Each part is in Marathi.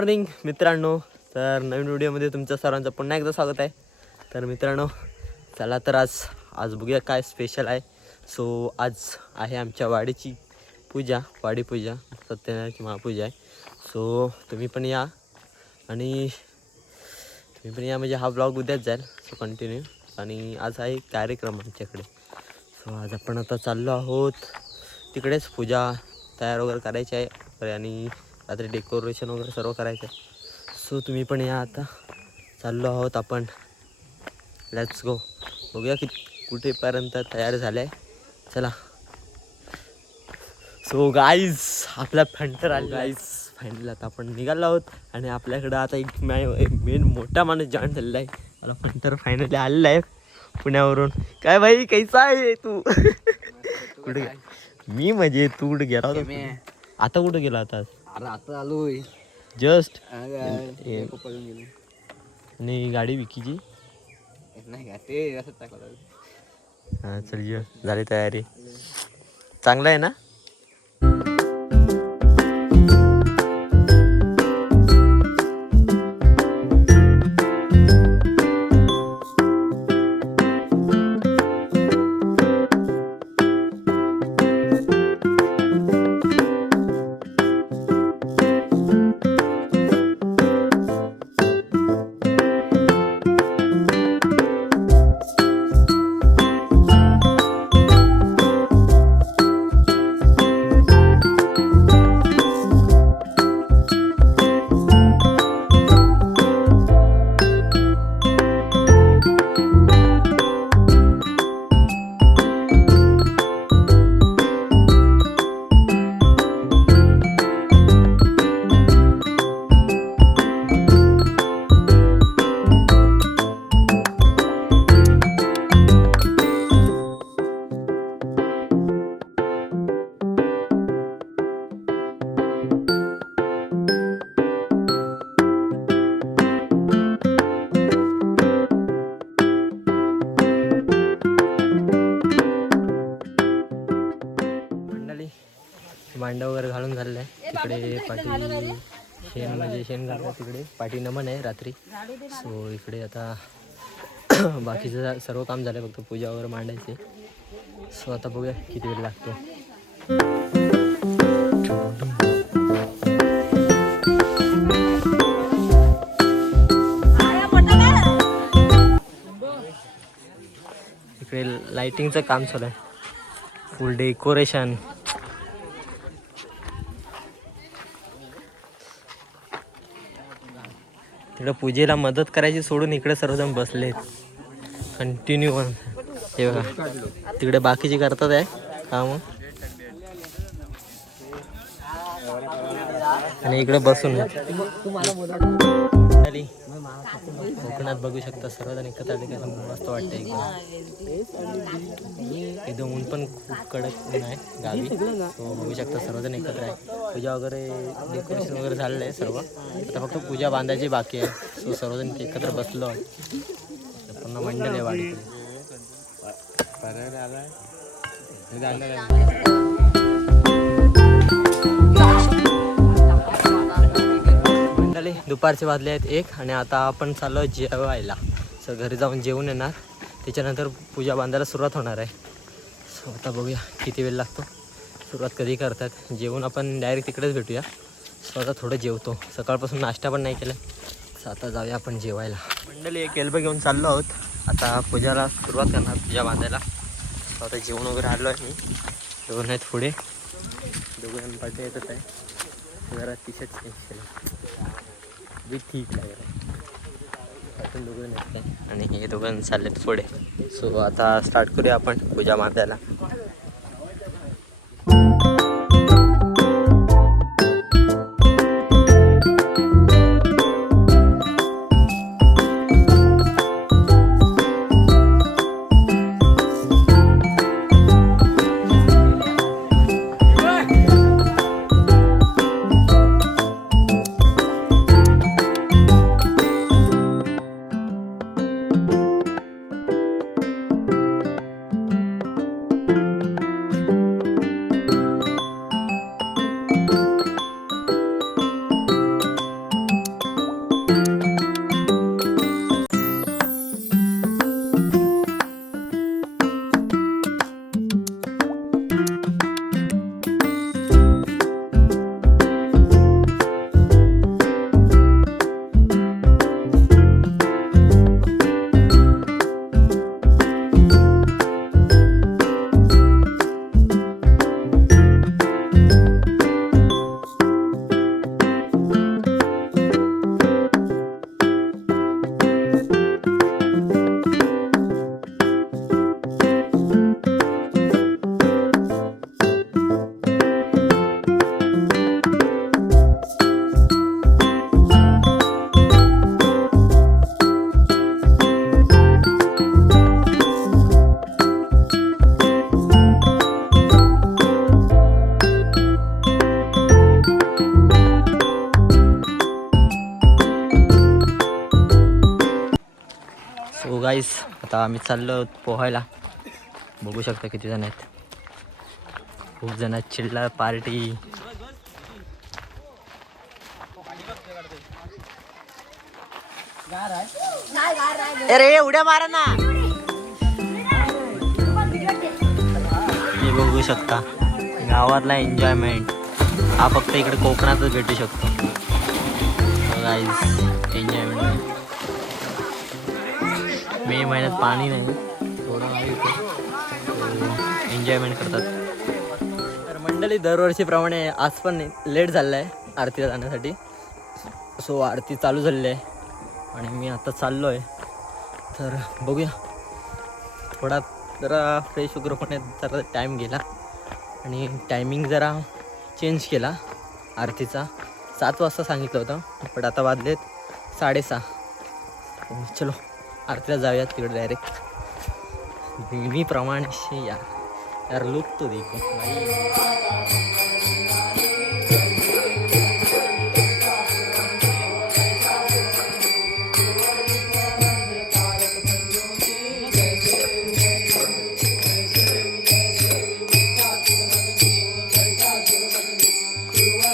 मॉर्निंग मित्रांनो. तर नवीन व्हिडिओमध्ये तुमच्या सर्वांचं पुन्हा एकदा स्वागत आहे. तर मित्रांनो चला तर आज आज बघूया काय स्पेशल आहे. सो आज आहे आमच्या वाडीची पूजा वाडी पूजा सत्यनारायणची महापूजा आहे. सो तुम्ही पण या. आणि तुम्ही पण या म्हणजे हा ब्लॉग उद्याच जाईल. सो कंटिन्यू आणि आज आहे कार्यक्रम आमच्याकडे. सो आज आपण आता चाललो आहोत. तिकडेच पूजा तयार वगैरे करायची आहे. आणि रात्री डेकोरेशन वगैरे सर्व करायचं. आहे सो तुम्ही पण या आता. चाललो आहोत आपण. लेट्स गो बघूया की कुठेपर्यंत तयार झालं आहे चला. सो गाईज आपला फंटर आला. गाईज फायनल आता आपण निघालो आहोत. आणि आपल्याकडं आता एक मेन मोठा माणूस जॉईन झालेला आहे. मला फंटर फायनली आलेला आहे. पुण्यावरून. काय भाई कैसा आहे तू? कुठे मी म्हणजे तू कुठे गेला होता? आता कुठे गेला होता अरे आता आलोय जस्ट नाही हे- आणि गाडी विकीची. का ते असं टाकलं. हां चल ये. झाली तयारी. चांगलं आहे ना? मंडळी पाठी शेण म्हणजे शेण घालतात तिकडे. पाठी नमन आहे रात्री. सो इकडे आता बाकीचं सर्व काम झालं फक्त पूजा वगैरे मांडायची. सो आता बघूया किती वेळ लागतो. इकडे लाइटिंगचं काम चालू आहे. फुल डेकोरेशन तिकडं पूजेला मदत करायची सोडून इकडे सर्वजण बसलेत. कंटिन्यू हे बघा. तिकडे बाकीचे करतात आहे. काम. आणि इकडे बसून. कोकणात बघू शकता सर्वजण एकत्र आले मस्त वाटतं एकदम एकदम ऊन पण खूप कडक ऊन आहे गावी. बघू शकता सर्वजण एकत्र आहे. पूजा वगैरे डेकोरेशन वगैरे झालेलं आहे सर्व. आता फक्त पूजा बांधायची बाकी आहे. सो सर्वजण एकत्र बसलो. आहे तर पूर्ण मंडळ आहे वाडीकडे. मंडळी दुपारचे वाजले आहेत एक आणि आता आपण चाललो जेवायला. सो घरी जाऊन जेवून येणार. त्याच्यानंतर पूजा बांधायला सुरुवात होणार आहे. सो आता बघूया किती वेळ लागतो. सुरुवात कधी करतात. जेवून आपण डायरेक्ट तिकडेच भेटूया. सो आता थोडं जेवतो. सकाळपासून नाश्ता पण नाही केला. सो आता जाऊया आपण जेवायला. मंडळी एक एल्ब घेऊन चाललो आहोत. आता पूजाला सुरुवात करणार पूजा बांधायला. सो आता जेवण वगैरे आलो आहे मी. जेवण आहेत पुढे. दोघं पाठी येतच आहे. जरा टी शर्ट चेंज केलं बी ठीक आहे दोघं आणि हे दोघं चाललेत पुढे. सो आता स्टार्ट करूया आपण पूजा मातायला. गाईस आता आम्ही चाललो पोहायला. बघू शकता किती जण आहेत. खूप जण आहेत. चिल्ला पार्टी अरे उड्या मारा ना. हे बघू शकता. गावातला एन्जॉयमेंट हा फक्त इकडे कोकणातच भेटू शकतो. गाईज एन्जॉयमेंट मे महिन्यात पाणी नाही. थोडं एन्जॉयमेंट करतात. तर मंडळी दरवर्षीप्रमाणे आज पण लेट झालेलं आहे आरतीला जाण्यासाठी. सो आरती चालू झालेली आहे. आणि मी आता चाललो आहे तर बघूया. थोडा जरा फ्रेश वगैरे होण्यात जरा टाईम गेला. आणि टायमिंग जरा चेंज केला आरतीचा. सात वाजता सांगितलं होतं पण आता वाजलेत साडेसहा. चलो. आरतीला जाऊया तिकडे डायरेक्ट नेहमीप्रमाणे या यार लुकतो देखो Thank you.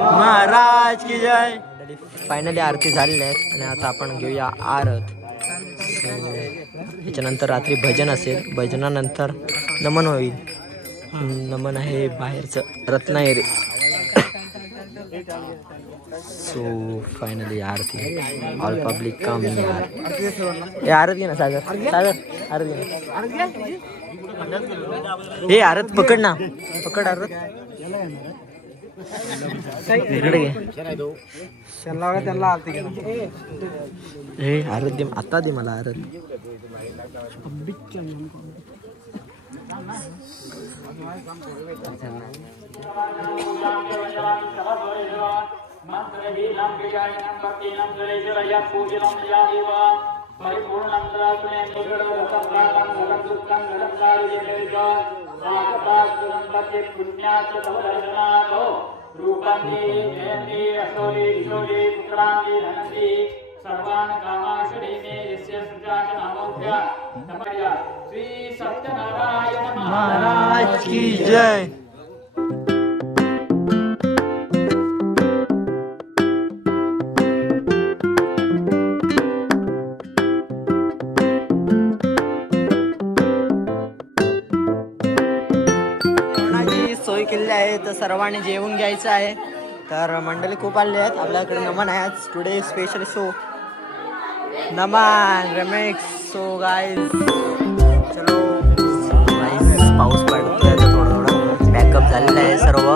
महाराज की जय. फायनली आरती झालेली आहेत आणि आता आपण घेऊया आरत. त्याच्यानंतर रात्री भजन असेल. भजनानंतर नमन होईल. नमन आहे बाहेरचं. रत्नागिरी. सो फायनली आरती ऑल पब्लिक कम यार हे आरत घे ना सागर सागर आरत घे ना हे आरत पकड ना. पकड आरत इकडे घे. हे आरत दे आता दे मला आरत रूपांगी जयंती असोली विशोली पुत्रांगी धनंती सर्वान् कामाश्रीने यस्य सुजात नामोभ्या नमः। श्री सत्यनारायण महाराज की जय। सोय केलेली आहे तर सर्वांनी जेवून घ्यायचं आहे. तर मंडळी खूप आलेली आहेत. आपल्याकडे नमन आहे आज today special show नमान Ramesh so guys चलो गाईज पाऊस पडतोय थोडा थोडा बॅकअप झालेला आहे सर्व.